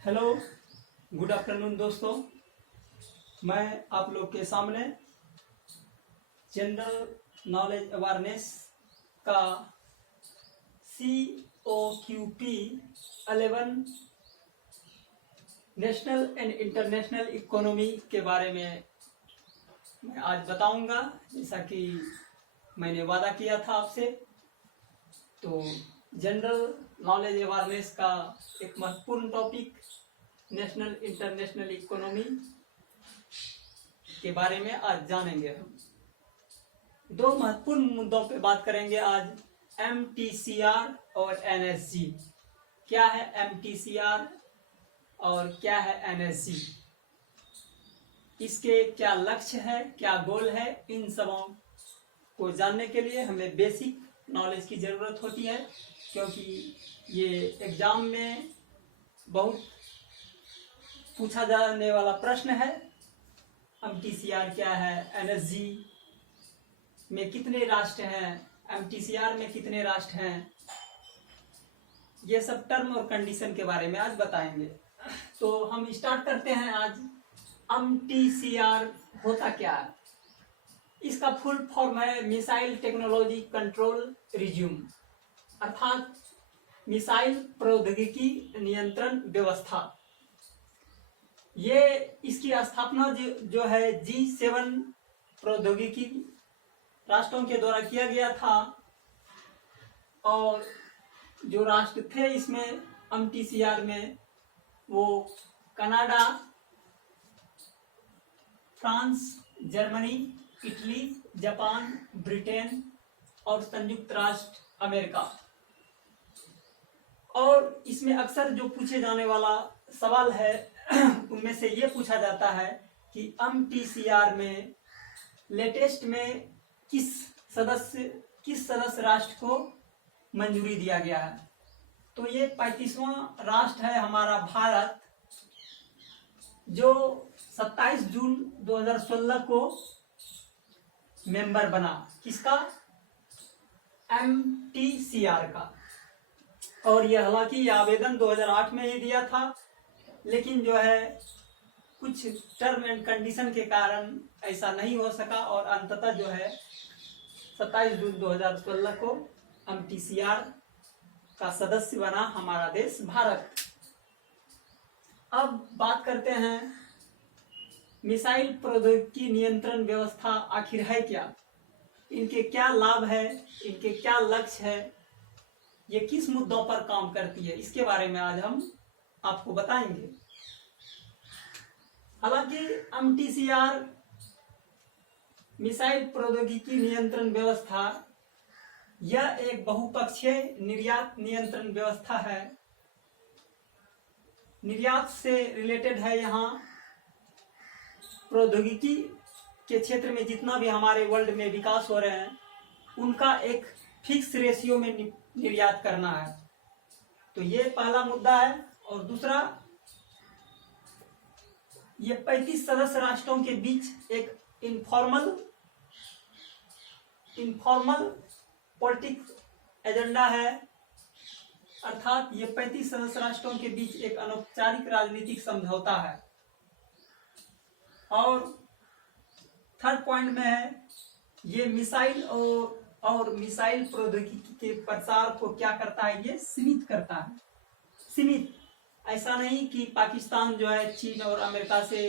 Hello, good afternoon दोस्तों। मैं आप लोग के सामने जनरल नॉलेज अवेयरनेस का COQP 11 national and international economy के बारे में मैं आज बताऊंगा। जैसा कि मैंने वादा किया था आपसे, तो जनरल नॉलेज अवेयरनेस का एक महत्वपूर्ण टॉपिक नेशनल इंटरनेशनल इकोनॉमी के बारे में आज जानेंगे। हम दो महत्वपूर्ण मुद्दों पे बात करेंगे आज, MTCR और NSG। क्या है MTCR और क्या है NSG, इसके क्या लक्ष्य है, क्या गोल है, इन सबों को जानने के लिए हमें बेसिक नॉलेज की ज़रूरत होती है, क्योंकि ये एग्जाम में बहुत पूछा जाने वाला प्रश्न है। MTCR क्या है, NSG में कितने राष्ट्र हैं, MTCR में कितने राष्ट्र हैं, ये सब टर्म और कंडीशन के बारे में आज बताएंगे। तो हम स्टार्ट करते हैं आज। MTCR होता क्या है? इसका फुल फॉर्म है मिसाइल टेक्नोलॉजी कंट्रोल रिज्यूम, अर्थात मिसाइल प्रौद्योगिकी नियंत्रण व्यवस्था। ये इसकी स्थापना जो है G7 प्रौद्योगिकी राष्ट्रों के द्वारा किया गया था, और जो राष्ट्र थे इसमें MTCR में वो Canada, France, Germany, Italy, Japan, Britain और संयुक्त राष्ट्र अमेरिका। और इसमें अक्सर जो पूछे जाने वाला सवाल है उनमें से ये पूछा जाता है कि MTCR में लेटेस्ट में किस सदस्य राष्ट्र को मंजूरी दिया गया है। तो ये 35वां राष्ट्र है हमारा भारत, जो 27 जून 2016 को मेंबर बना। किसका? MTCR का। और ये हालांकि आवेदन 2008 में ही दिया था, लेकिन जो है कुछ टर्म एंड कंडीशन के कारण ऐसा नहीं हो सका, और अंततः जो है 27 जून 2016 को MTCR का सदस्य बना हमारा देश भारत। अब बात करते हैं मिसाइल प्रौद्योगिकी नियंत्रण व्यवस्था आखिर है क्या, इनके क्या लाभ है, इनके क्या लक्ष्य है, ये किस मुद्दों पर काम करती है, इसके बारे में आज हम आपको बताएंगे। हालांकि MTCR मिसाइल प्रौद्योगिकी नियंत्रण व्यवस्था यह एक बहुपक्षीय निर्यात नियंत्रण व्यवस्था है। निर्यात से रिलेटेड है। यहाँ प्रौद्योगिकी के क्षेत्र में जितना भी हमारे वर्ल्ड में विकास हो रहे हैं, उनका एक फिक्स रेशियो में निर्यात करना है। तो ये पहला मुद्दा है। और दूसरा, ये 35 सदस्य राष्ट्रों के बीच एक इनफॉर्मल पॉलिटिक्स एजेंडा है, अर्थात ये 35 सदस्य राष्ट्रों के बीच एक अनौपचारिक राजनीतिक समझौता है। और थर्ड पॉइंट में है, ये मिसाइल और मिसाइल प्रौद्योगिकी के प्रसार को क्या करता है, ये सीमित करता है। सीमित, ऐसा नहीं कि पाकिस्तान जो है चीन और अमेरिका से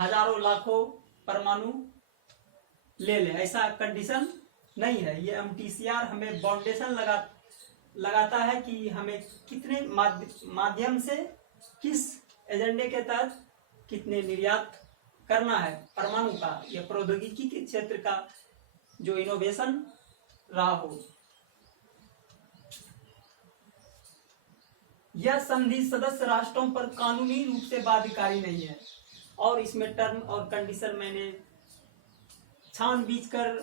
हजारों लाखों परमाणु ले ले, ऐसा कंडीशन नहीं है। ये MTCR हमें बाउंडेशन लगाता है कि हमें कितने माध्यम से, किस एजेंडे के तहत कितने निर्यात करना है परमाणु का, या प्रौद्योगिकी के क्षेत्र का जो इनोवेशन रहा हो। यह संधि सदस्य राष्ट्रों पर कानूनी रूप से बाध्यकारी नहीं है। और इसमें टर्म और कंडीशन मैंने छानबीन कर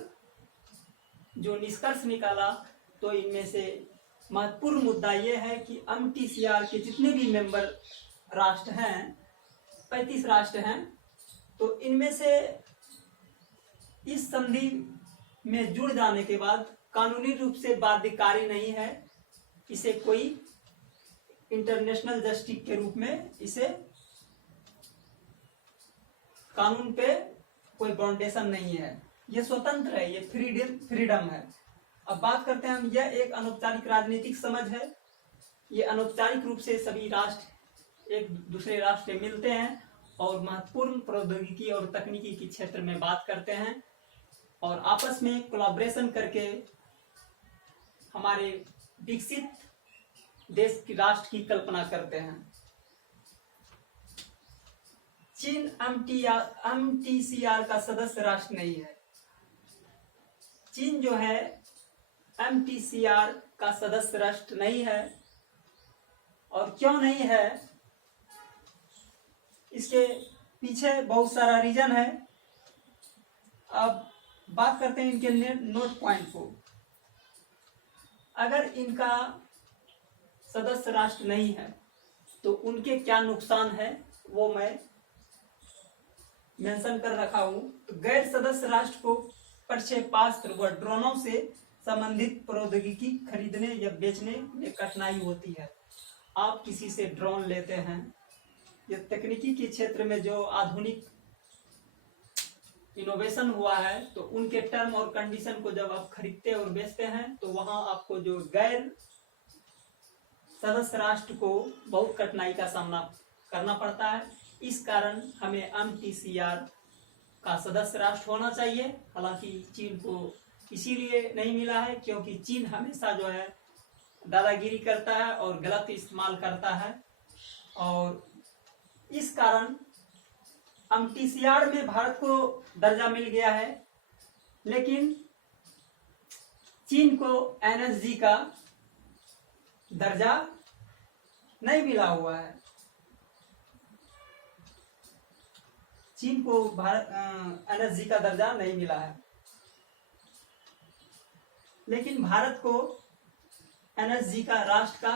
जो निष्कर्ष निकाला, तो इनमें से महत्वपूर्ण मुद्दा यह है कि MTCR के जितने भी मेंबर राष्ट्र हैं, 35 राष्ट्र हैं, तो इनमें से इस संधि में जुड़ जाने के बाद कानूनी रूप से बाध्यकारी नहीं है। इसे कोई इंटरनेशनल जस्टिस के रूप में इसे कानून पे कोई बाउंडेशन नहीं है, ये स्वतंत्र है, ये फ्रीडम है। अब बात करते हैं हम, यह एक अनौपचारिक राजनीतिक समझ है। ये अनौपचारिक रूप से सभी राष्ट्र एक दूसरे राष्ट्र से मिलते हैं और महत्वपूर्ण प्रौद्योगिकी और तकनीकी के क्षेत्र में बात करते हैं और आपस में कोलैबोरेशन करके हमारे विकसित देश की राष्ट्र की कल्पना करते हैं। चीन MTCR का सदस्य राष्ट्र नहीं है। चीन जो है MTCR का सदस्य राष्ट्र नहीं है, और क्यों नहीं है इसके पीछे बहुत सारा रीजन है। अब बात करते हैं इनके नोट पॉइंट को। अगर इनका सदस्य राष्ट्र नहीं है तो उनके क्या नुकसान है वो मैं मेंशन कर रखा हूं। तो गैर सदस्य राष्ट्र को प्रक्षेपास्त्र व ड्रोनों से संबंधित प्रौद्योगिकी खरीदने या बेचने में कठिनाई होती है। आप किसी से ड्रोन लेते हैं या तकनीकी के क्षेत्र में जो आधुनिक इनोवेशन हुआ है, तो उनके टर्म और कंडीशन को जब आप खरीदते और बेचते हैं तो वहां आपको जो गैर सदस्य राष्ट्र को बहुत कठिनाई का सामना करना पड़ता है। इस कारण हमें MTCR का सदस्य राष्ट्र होना चाहिए। हालांकि चीन को इसीलिए नहीं मिला है क्योंकि चीन हमेशा जो है दादागिरी करता है और गलत इस्तेमाल करता है, और इस कारण MTCR में भारत को दर्जा मिल गया है, लेकिन चीन को NSG का दर्जा नहीं मिला हुआ है। चीन को NSG का दर्जा नहीं मिला है, लेकिन भारत को NSG का राष्ट्र का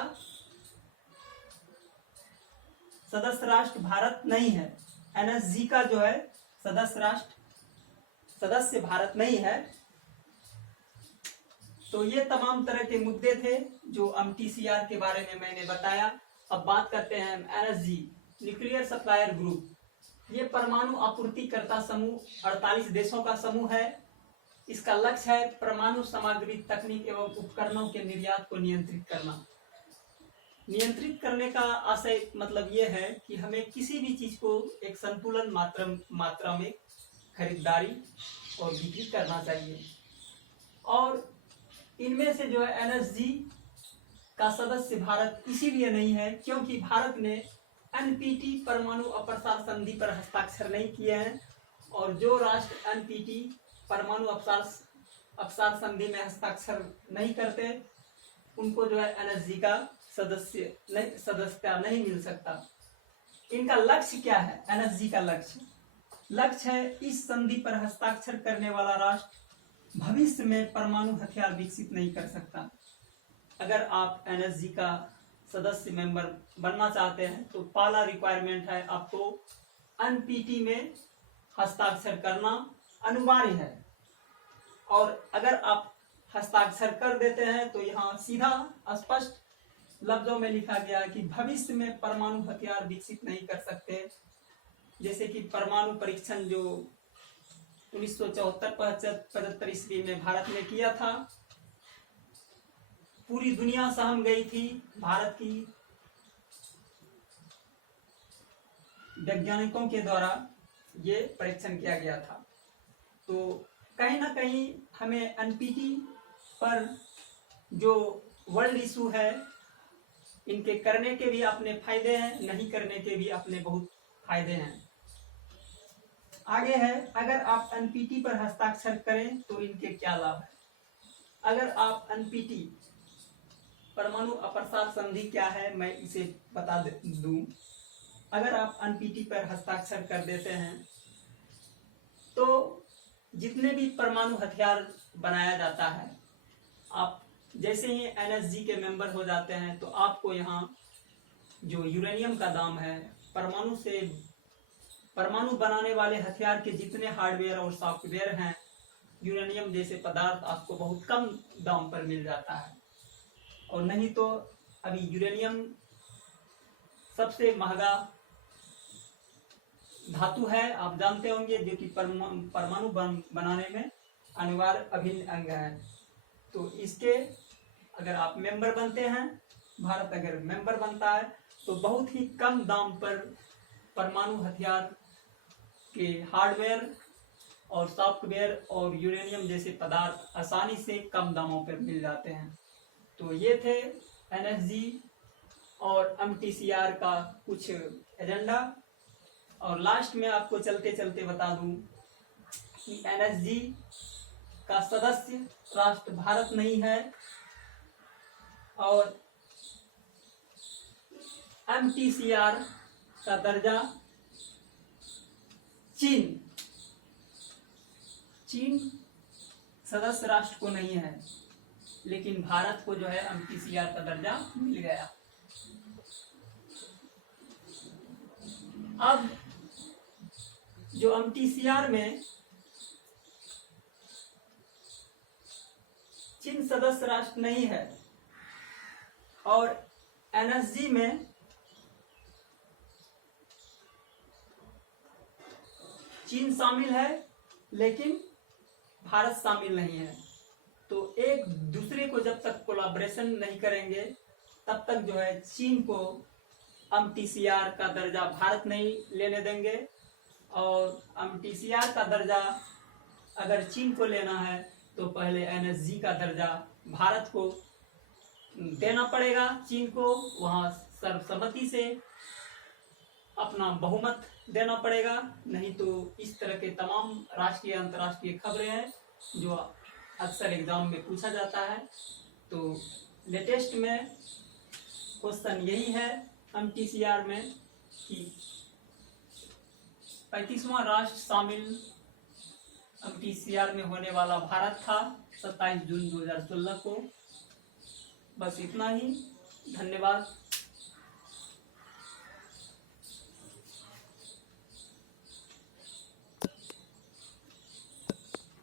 सदस्य राष्ट्र भारत नहीं है। NSG का जो है सदस्य भारत नहीं है। तो ये तमाम तरह के मुद्दे थे जो MTCR के बारे में मैंने बताया। अब बात करते हैं NSG, न्यूक्लियर सप्लायर ग्रुप। ये परमाणु आपूर्तिकर्ता समूह 48 देशों का समूह है। इसका लक्ष्य है परमाणु सामग्री, तकनीक एवं उपकरणों के निर्यात को नियंत्रित करना। नियंत्रित करने का आशय मतलब ये है कि हमें किसी भी चीज को एक संतुलन मात्रा में खरीदारी और बिक्री करना चाहिए। और इनमें से जो है NSG का सदस्य भारत इसीलिए नहीं है क्योंकि भारत ने NPT परमाणु अप्रसार संधि पर हस्ताक्षर नहीं किए हैं, और जो राष्ट्र NPT परमाणु अप्रसार संधि में हस्ताक्षर नहीं करते उनको जो है NSG का सदस्यता नहीं मिल सकता। इनका लक्ष्य क्या है? NSG का लक्ष्य है इस संधि पर हस्ताक्षर करने वाला राष्ट्र भविष्य में परमाणु हथियार विकसित नहीं कर सकता। अगर आप NSG का सदस्य मेंबर बनना चाहते हैं तो पहला रिक्वायरमेंट है आपको NPT में हस्ताक्षर करना अनिवार्य है। और अगर आप हस्ताक्षर कर देते हैं तो यहाँ सीधा स्पष्ट लफ्जों में लिखा गया कि भविष्य में परमाणु हथियार विकसित नहीं कर सकते। जैसे कि परमाणु परीक्षण जो 1974-75 ईस्वी में भारत ने किया था, पूरी दुनिया सहम गई थी। भारत की वैज्ञानिकों के द्वारा ये परीक्षण किया गया था। तो कहीं ना कहीं हमें NPT पर जो वर्ल्ड इशू है, इनके करने के भी अपने फायदे हैं, नहीं करने के भी अपने बहुत फायदे हैं। आगे है, अगर आप NPT पर हस्ताक्षर करें तो इनके क्या लाभ है। अगर आप NPT परमाणु अप्रसार संधि क्या है मैं इसे बता दूं। अगर आप NPT पर हस्ताक्षर कर देते हैं तो जितने भी परमाणु हथियार बनाया जाता है, आप जैसे ही NSG के मेंबर हो जाते हैं तो आपको यहाँ जो यूरेनियम का दाम है, परमाणु बनाने वाले हथियार के जितने हार्डवेयर और सॉफ्टवेयर हैं, यूरेनियम जैसे पदार्थ आपको बहुत कम दाम पर मिल जाता है। और नहीं तो अभी यूरेनियम सबसे महंगा धातु है, आप जानते होंगे, जो कि परमाणु बनाने में अनिवार्य अभिन्न अंग है। तो इसके अगर आप मेंबर बनते हैं, भारत अगर मेंबर बनता है, तो बहुत ही कम दाम पर परमाणु हथियार के हार्डवेयर और सॉफ्टवेयर और यूरेनियम जैसे पदार्थ आसानी से कम दामों पर मिल जाते हैं। तो ये थे एनएसजी और एमटीसीआर का कुछ एजेंडा। और लास्ट में आपको चलते चलते बता दूं कि एनएसजी का सदस्य राष्ट्र भारत नहीं है और एमटीसीआर का दर्जा चीन सदस्य राष्ट्र को नहीं है, लेकिन भारत को जो है एमटीसीआर का दर्जा मिल गया। अब जो एमटीसीआर में चीन सदस्य राष्ट्र नहीं है और एनएसजी में चीन शामिल है लेकिन भारत शामिल नहीं है, तो एक दूसरे को जब तक कोलैबोरेशन नहीं करेंगे तब तक जो है चीन को एमटीसीआर का दर्जा भारत नहीं लेने देंगे। और एमटीसीआर का दर्जा अगर चीन को लेना है तो पहले एनएसजी का दर्जा भारत को देना पड़ेगा। चीन को वहां सर्वसम्मति से अपना बहुमत देना पड़ेगा, नहीं तो इस तरह के तमाम राष्ट्रीय अंतर्राष्ट्रीय खबरें हैं जो अक्सर एग्जाम में पूछा जाता है। तो लेटेस्ट में क्वेश्चन यही है एमटीसीआर में कि 35वां राष्ट्र शामिल एमटीसीआर में होने वाला भारत था 27 जून 2016 को। बस इतना ही, धन्यवाद।